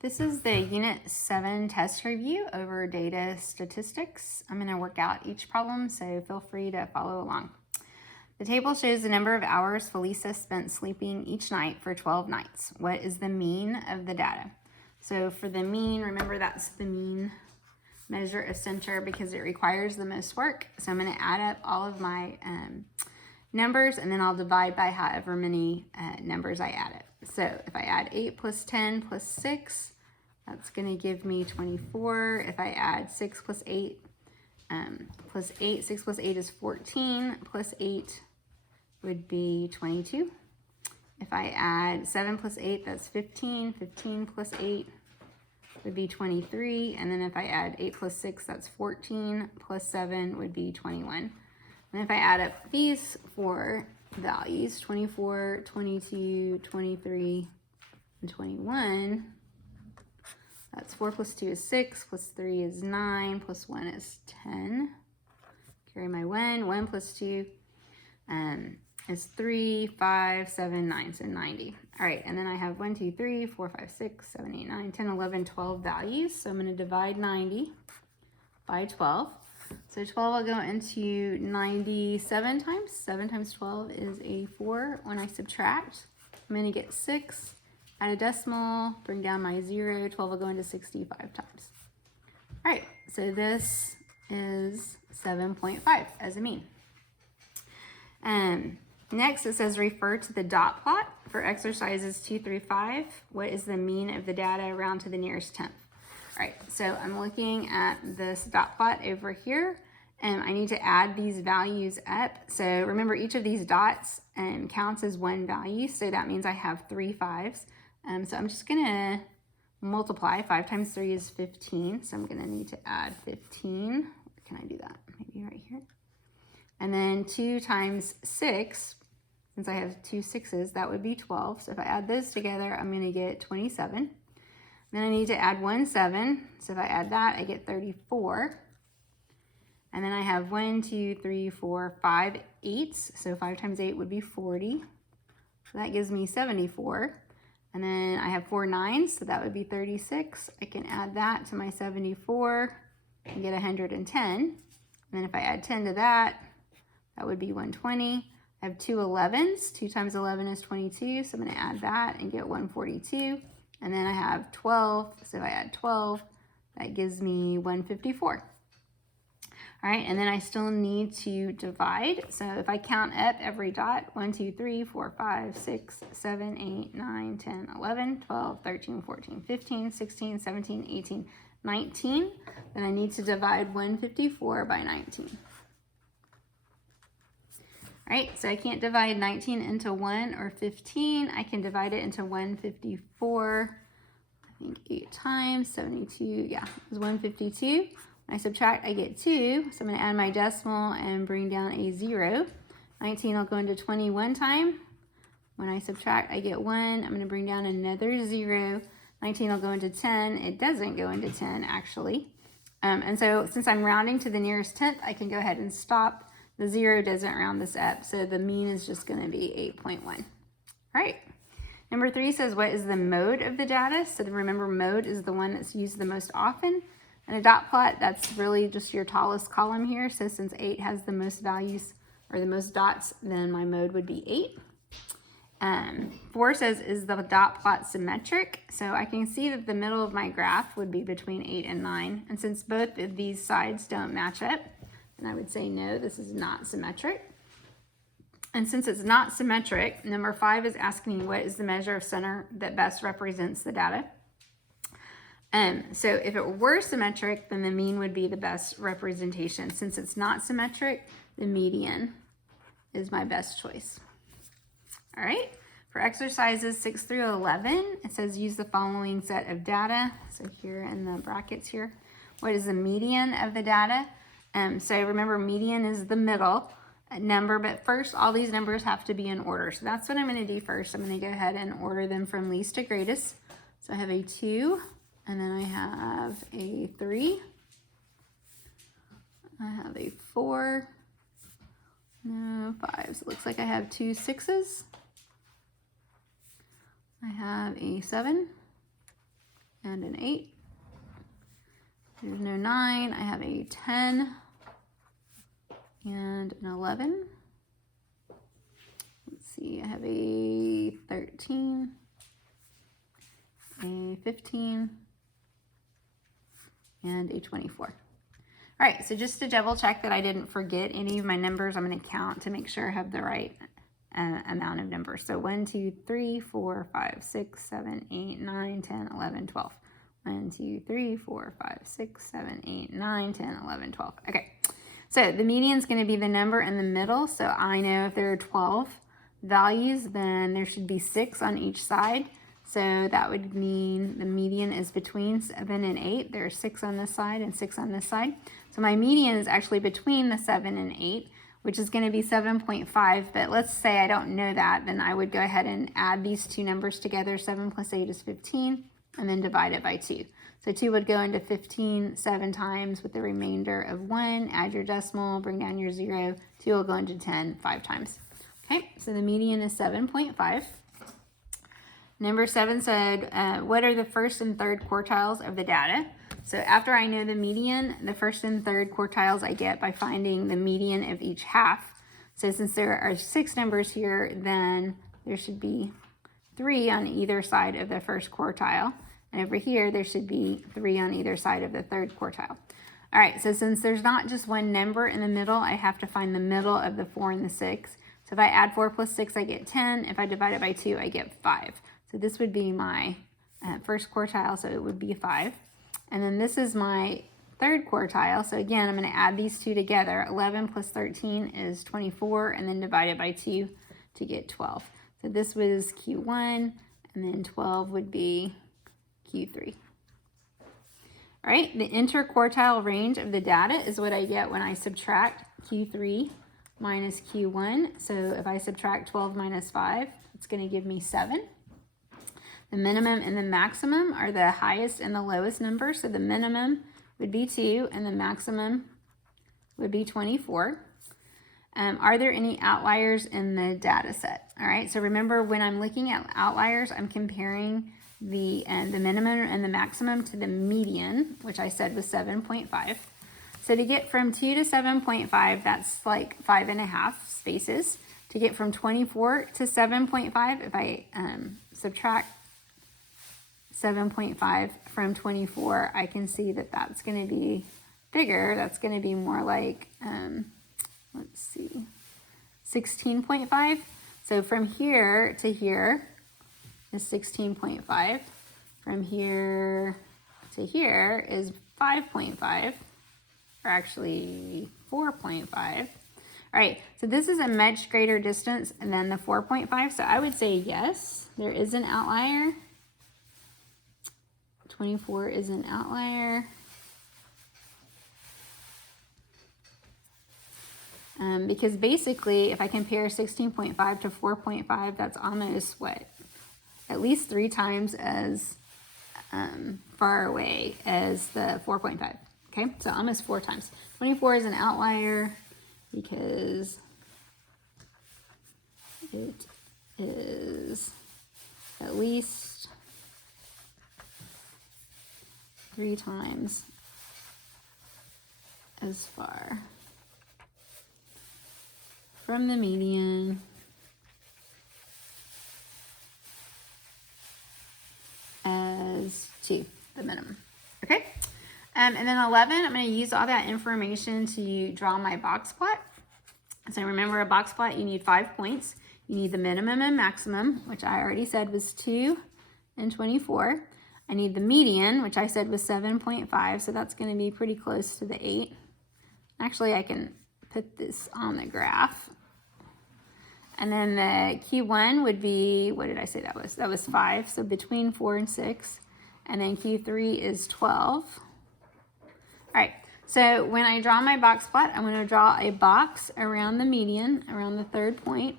This is the Unit 7 test review over data statistics. I'm going to work out each problem, so feel free to follow along. The table shows the number of hours Felisa spent sleeping each night for 12 nights. What is the mean of the data? So for the mean, remember that's the mean measure of center because it requires the most work. So I'm going to add up all of my numbers, and then I'll divide by however many numbers I add it. So if I add 8 plus 10 plus 6, that's going to give me 24. If I add 6 plus 8 plus 8, 6 plus 8 is 14, plus 8 would be 22. If I add 7 plus 8, that's 15. 15 plus 8 would be 23. And then if I add 8 plus 6, that's 14. Plus 7 would be 21. And if I add up these four values, 24, 22, 23, and 21, that's 4 plus 2 is 6, plus 3 is 9, plus 1 is 10. Carry my 1. 1 plus 2 is 3, 5, 7, 9, so 90. All right, and then I have 1, 2, 3, 4, 5, 6, 7, 8, 9, 10, 11, 12 values. So I'm going to divide 90 by 12. So 12 will go into 97 times. 7 times 12 is 84. When I subtract, I'm going to get 6. Add a decimal, bring down my 0. 12 will go into 65 times. All right, so this is 7.5 as a mean. Next, it says refer to the dot plot for exercises 2 through 5. What is the mean of the data round to the nearest tenth? All right, so I'm looking at this dot plot over here, and I need to add these values up. So remember, each of these dots counts as one value, so that means I have 3 5s. So I'm just gonna multiply. 5 times 3 is 15, so I'm gonna need to add 15. Where can I do that? Maybe right here. And then 2 times 6, since I have 2 6s, that would be 12. So if I add those together, I'm gonna get 27. Then I need to add 1 7. So if I add that, I get 34. And then I have 1, 2, 3, 4, 5 8s. So 5 times 8 would be 40. So that gives me 74. And then I have 4 9s, so that would be 36. I can add that to my 74 and get 110. And then if I add 10 to that, that would be 120. I have 2 11s. 2 times 11 is 22. So I'm going to add that and get 142. And then I have 12. So if I add 12, that gives me 154. All right, and then I still need to divide. So if I count up every dot, 1, 2, 3, 4, 5, 6, 7, 8, 9, 10, 11, 12, 13, 14, 15, 16, 17, 18, 19, then I need to divide 154 by 19. All right, so I can't divide 19 into 1 or 15. I can divide it into 154, I think 8 times, 72, yeah, it's 152. When I subtract, I get 2, so I'm gonna add my decimal and bring down a 0. 19 will go into 21 time. When I subtract, I get 1. I'm gonna bring down another 0. 19 will go into 10. It doesn't go into 10, actually. And so since I'm rounding to the nearest tenth, I can go ahead and stop. The 0 doesn't round this up, so the mean is just gonna be 8.1. All right. Number 3 says, what is the mode of the data? So remember, mode is the one that's used the most often. And a dot plot, that's really just your tallest column here. So since 8 has the most values or the most dots, then my mode would be 8. 4 says, is the dot plot symmetric? So I can see that the middle of my graph would be between 8 and 9. And since both of these sides don't match up, then I would say no, this is not symmetric. And since it's not symmetric, number 5 is asking me what is the measure of center that best represents the data. So if it were symmetric, then the mean would be the best representation. Since it's not symmetric, the median is my best choice. All right, for exercises 6 through 11, it says use the following set of data. So here in the brackets here, what is the median of the data? So remember, median is the middle number, but first all these numbers have to be in order. So that's what I'm going to do first. I'm going to go ahead and order them from least to greatest. So I have a 2, and then I have a 3. I have a 4. No, 5. So it looks like I have 2 6s. I have a 7 and an 8. There's no 9. I have a 10 and an 11. Let's see, I have a 13, a 15, and a 24. All right, so just to double check that I didn't forget any of my numbers, I'm going to count to make sure I have the right amount of numbers. So 1, 2, 3, 4, 5, 6, 7, 8, 9, 10, 11, 12. 1, 2, 3, 4, 5, 6, 7, 8, 9, 10, 11, 12. Okay, so the median is going to be the number in the middle. So I know if there are 12 values, then there should be 6 on each side. So that would mean the median is between 7 and 8. There are 6 on this side and 6 on this side. So my median is actually between the 7 and 8, which is going to be 7.5. But let's say I don't know that, then I would go ahead and add these two numbers together. 7 plus 8 is 15, and then divide it by 2. So 2 would go into 15 7 times with the remainder of 1. Add your decimal, bring down your 0. 2 will go into 10 5 times. Okay, so the median is 7.5. Number 7 said, what are the first and third quartiles of the data? So after I know the median, the first and third quartiles I get by finding the median of each half. So since there are 6 numbers here, then there should be 3 on either side of the first quartile. And over here, there should be 3 on either side of the third quartile. All right, so since there's not just one number in the middle, I have to find the middle of the 4 and the 6. So if I add 4 plus 6, I get 10. If I divide it by 2, I get 5. So this would be my first quartile, so it would be 5. And then this is my third quartile. So again, I'm going to add these two together. 11 plus 13 is 24, and then divide it by 2 to get 12. So this was Q1, and then 12 would be Q3. All right, the interquartile range of the data is what I get when I subtract Q3 minus Q1. So if I subtract 12 minus 5, it's going to give me 7. The minimum and the maximum are the highest and the lowest numbers. So the minimum would be 2 and the maximum would be 24. Are there any outliers in the data set? All right, so remember when I'm looking at outliers, I'm comparing the minimum and the maximum to the median, which I said was 7.5. So to get from 2 to 7.5, that's like 5.5 spaces. To get from 24 to 7.5, if I subtract 7.5 from 24, I can see that that's going to be bigger. That's going to be more like, let's see, 16.5. So from here to here is 16.5. From here to here is 5.5, or actually 4.5. All right, so this is a much greater distance than the 4.5. So I would say yes, there is an outlier. 24 is an outlier. Because basically, if I compare 16.5 to 4.5, that's almost what? At least 3 times as far away as the 4.5. Okay, so almost 4 times. 24 is an outlier because it is at least 3 times as far from the median as to the minimum. Okay, and then 11, I'm going to use all that information to draw my box plot. So remember, a box plot, you need 5 points. You need the minimum and maximum, which I already said was 2 and 24. I need the median, which I said was 7.5, so that's going to be pretty close to the 8. Actually, I can put this on the graph. And then the Q1 would be, what did I say that was? That was 5, so between 4 and 6. And then Q3 is 12. All right, so when I draw my box plot, I'm going to draw a box around the median, around the 3rd point.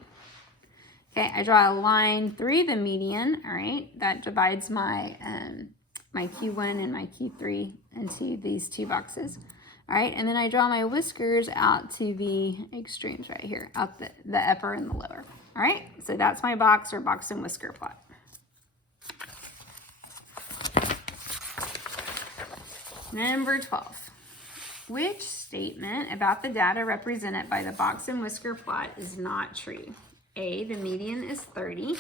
Okay, I draw a line through the median, all right? That divides my, my Q1 and my Q3 into these 2 boxes. All right, and then I draw my whiskers out to the extremes right here, out the upper and the lower. All right, so that's my box or box and whisker plot. Number 12. Which statement about the data represented by the box and whisker plot is not true? A, the median is 30.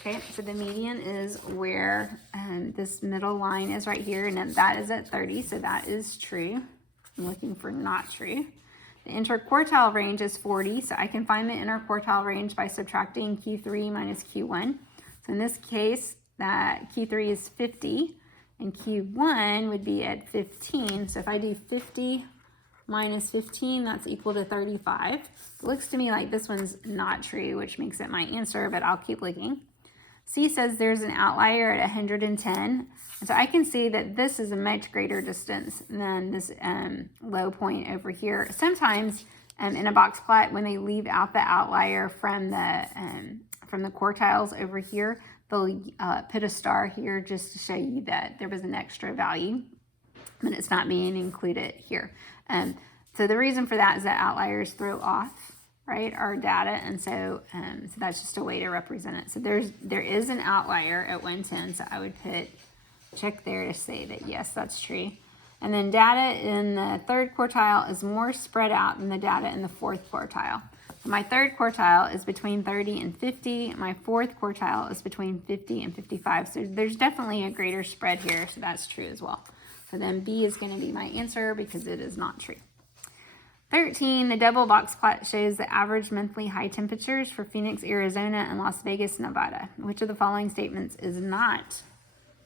Okay, so the median is where this middle line is right here, and that is at 30, so that is true. I'm looking for not true. The interquartile range is 40, so I can find the interquartile range by subtracting Q3 minus Q1. So in this case, that Q3 is 50, and Q1 would be at 15. So if I do 50 minus 15, that's equal to 35. It looks to me like this one's not true, which makes it my answer, but I'll keep looking. C says there's an outlier at 110. And so I can see that this is a much greater distance than this low point over here. Sometimes in a box plot, when they leave out the outlier from the quartiles over here, they'll put a star here just to show you that there was an extra value, but it's not being included here. So the reason for that is that outliers throw off, right, our data, and so that's just a way to represent it. So there is an outlier at 110, so I would check there to say that yes, that's true. And then data in the third quartile is more spread out than the data in the fourth quartile. So my third quartile is between 30 and 50. My fourth quartile is between 50 and 55. So there's definitely a greater spread here, so that's true as well. So then B is going to be my answer because it is not true. 13, the double box plot shows the average monthly high temperatures for Phoenix, Arizona, and Las Vegas, Nevada. Which of the following statements is not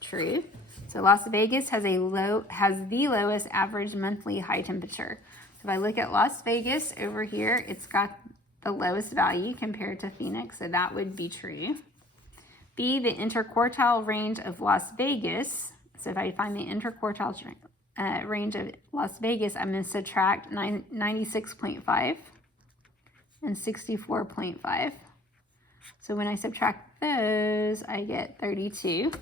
true? So Las Vegas has the lowest average monthly high temperature. So if I look at Las Vegas over here, it's got the lowest value compared to Phoenix, so that would be true. B, the interquartile range of Las Vegas. So if I find the interquartile range of Las Vegas, I'm going to subtract 96.5 and 64.5. So when I subtract those, I get 32.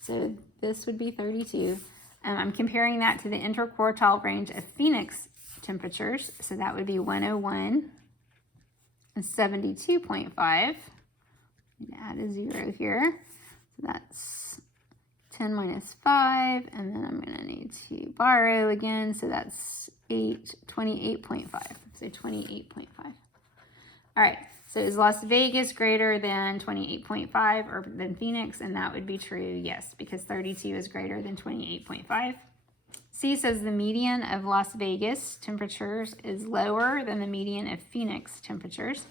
So this would be 32. I'm comparing that to the interquartile range of Phoenix temperatures. So that would be 101 and 72.5. Add a 0 here. So that's 10 minus 5, and then I'm going to need to borrow again, so that's 28.5. So 28.5. All right, so is Las Vegas greater than 28.5 or than Phoenix? And that would be true, yes, because 32 is greater than 28.5. C says the median of Las Vegas temperatures is lower than the median of Phoenix temperatures.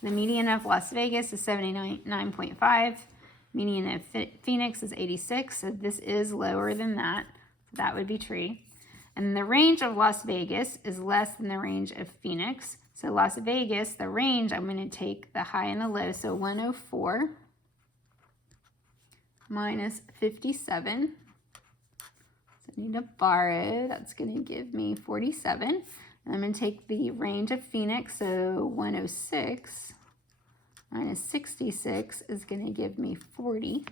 So the median of Las Vegas is 79.5. Median of Phoenix is 86, so this is lower than that. So that would be true. And the range of Las Vegas is less than the range of Phoenix. So Las Vegas, the range, I'm going to take the high and the low. So 104 minus 57. So I need to borrow. That's going to give me 47. And I'm going to take the range of Phoenix, so 106. Minus 66 is going to give me 40.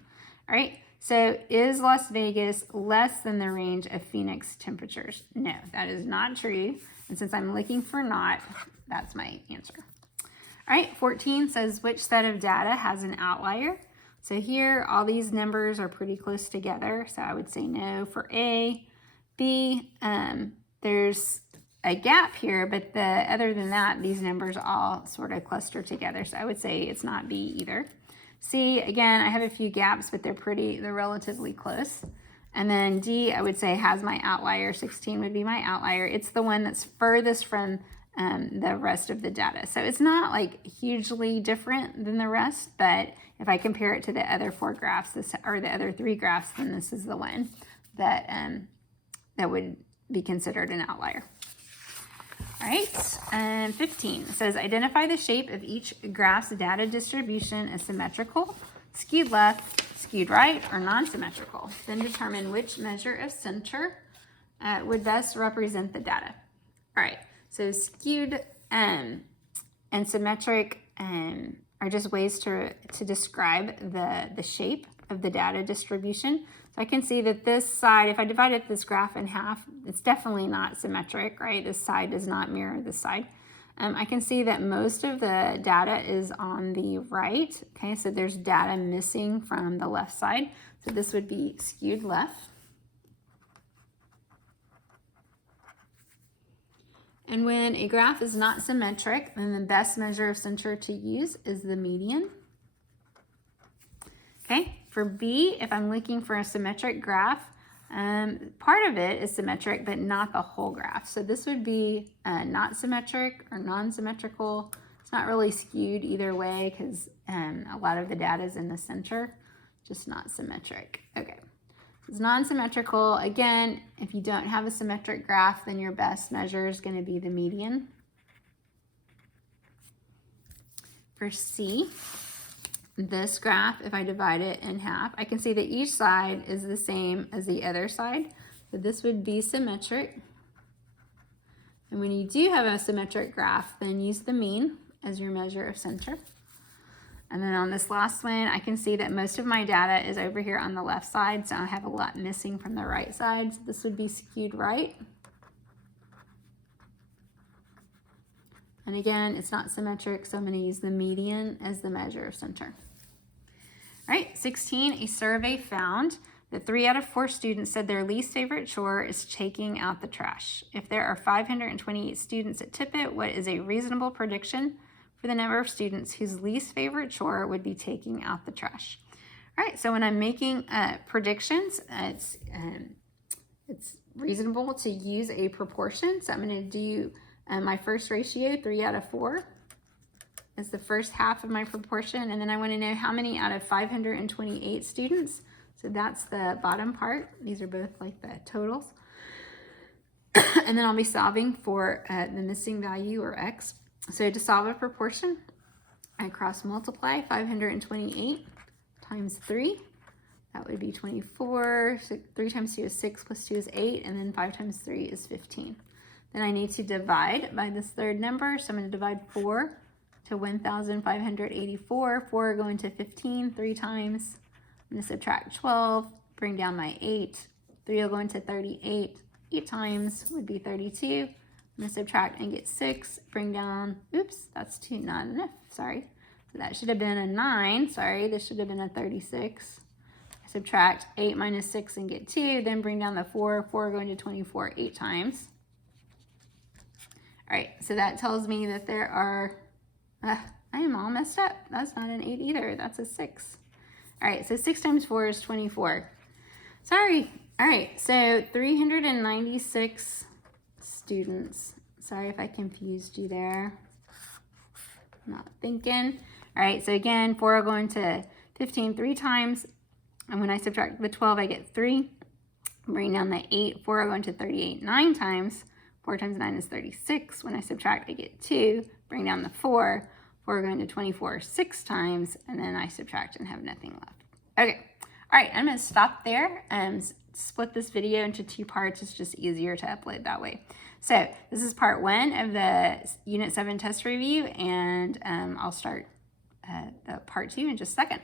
All right, so is Las Vegas less than the range of Phoenix temperatures? No, that is not true. And since I'm looking for not, that's my answer. All right, 14 says which set of data has an outlier? So here, all these numbers are pretty close together. So I would say no for A. B, there's a gap here, but other than that, these numbers all sort of cluster together. So I would say it's not B either. C, again, I have a few gaps, but they're relatively close. And then D, I would say has my outlier. 16 would be my outlier. It's the one that's furthest from the rest of the data. So it's not like hugely different than the rest, but if I compare it to the other 4 graphs, or the other 3 graphs, then this is the one that would be considered an outlier. All right, and 15 says identify the shape of each graph's data distribution as symmetrical, skewed left, skewed right, or non-symmetrical. Then determine which measure of center would best represent the data. All right, so skewed and symmetric are just ways to describe the shape of the data distribution. So I can see that this side, if I divided this graph in half, it's definitely not symmetric, right? This side does not mirror this side. I can see that most of the data is on the right. Okay, so there's data missing from the left side. So this would be skewed left. And when a graph is not symmetric, then the best measure of center to use is the median. Okay, for B, if I'm looking for a symmetric graph, part of it is symmetric, but not the whole graph. So this would be not symmetric or non-symmetrical. It's not really skewed either way because a lot of the data is in the center, just not symmetric. Okay, it's non-symmetrical. Again, if you don't have a symmetric graph, then your best measure is going to be the median. For C, this graph, if I divide it in half, I can see that each side is the same as the other side. So this would be symmetric. And when you do have a symmetric graph, then use the mean as your measure of center. And then on this last one, I can see that most of my data is over here on the left side, so I have a lot missing from the right side. So this would be skewed right. And again, it's not symmetric, so I'm going to use the median as the measure of center. All right, 16, a survey found that 3 out of 4 students said their least favorite chore is taking out the trash. If there are 528 students at Tippett, what is a reasonable prediction for the number of students whose least favorite chore would be taking out the trash? All right, so when I'm making predictions, it's reasonable to use a proportion. So I'm going to do my first ratio, 3 out of 4, is the first half of my proportion. And then I want to know how many out of 528 students. So that's the bottom part. These are both like the totals. And then I'll be solving for the missing value, or x. So to solve a proportion, I cross multiply 528 times 3. That would be 24. So 3 times 2 is 6, plus 2 is 8, and then 5 times 3 is 15. Then I need to divide by this third number. So I'm going to divide 4 to 1,584. 4 going to 15 3 times. I'm going to subtract 12, bring down my 8. 3 will go into 38. 8 times would be 32. I'm going to subtract and get 6, bring down, oops, that's 2, not enough, sorry. So that should have been a 9, sorry, this should have been a 36. Subtract 8 minus 6 and get 2, then bring down the 4. 4 going to 24 8 times. All right, so that tells me that there are, I am all messed up. That's not an 8 either, that's a 6. All right, so 6 times 4 is 24. Sorry. All right, so 396 students. Sorry if I confused you there. Not thinking. All right, so again, 4 will go into 15 3 times. And when I subtract the 12, I get 3. Bring down the 8. 4 will go into 38 9 times. 4 times 9 is 36. When I subtract, I get 2. Bring down the 4. 4 going to 24 6 times, and then I subtract and have nothing left. Okay, all right, I'm going to stop there and split this video into 2 parts. It's just easier to upload that way. So this is part 1 of the Unit 7 test review, and I'll start the part 2 in just a second.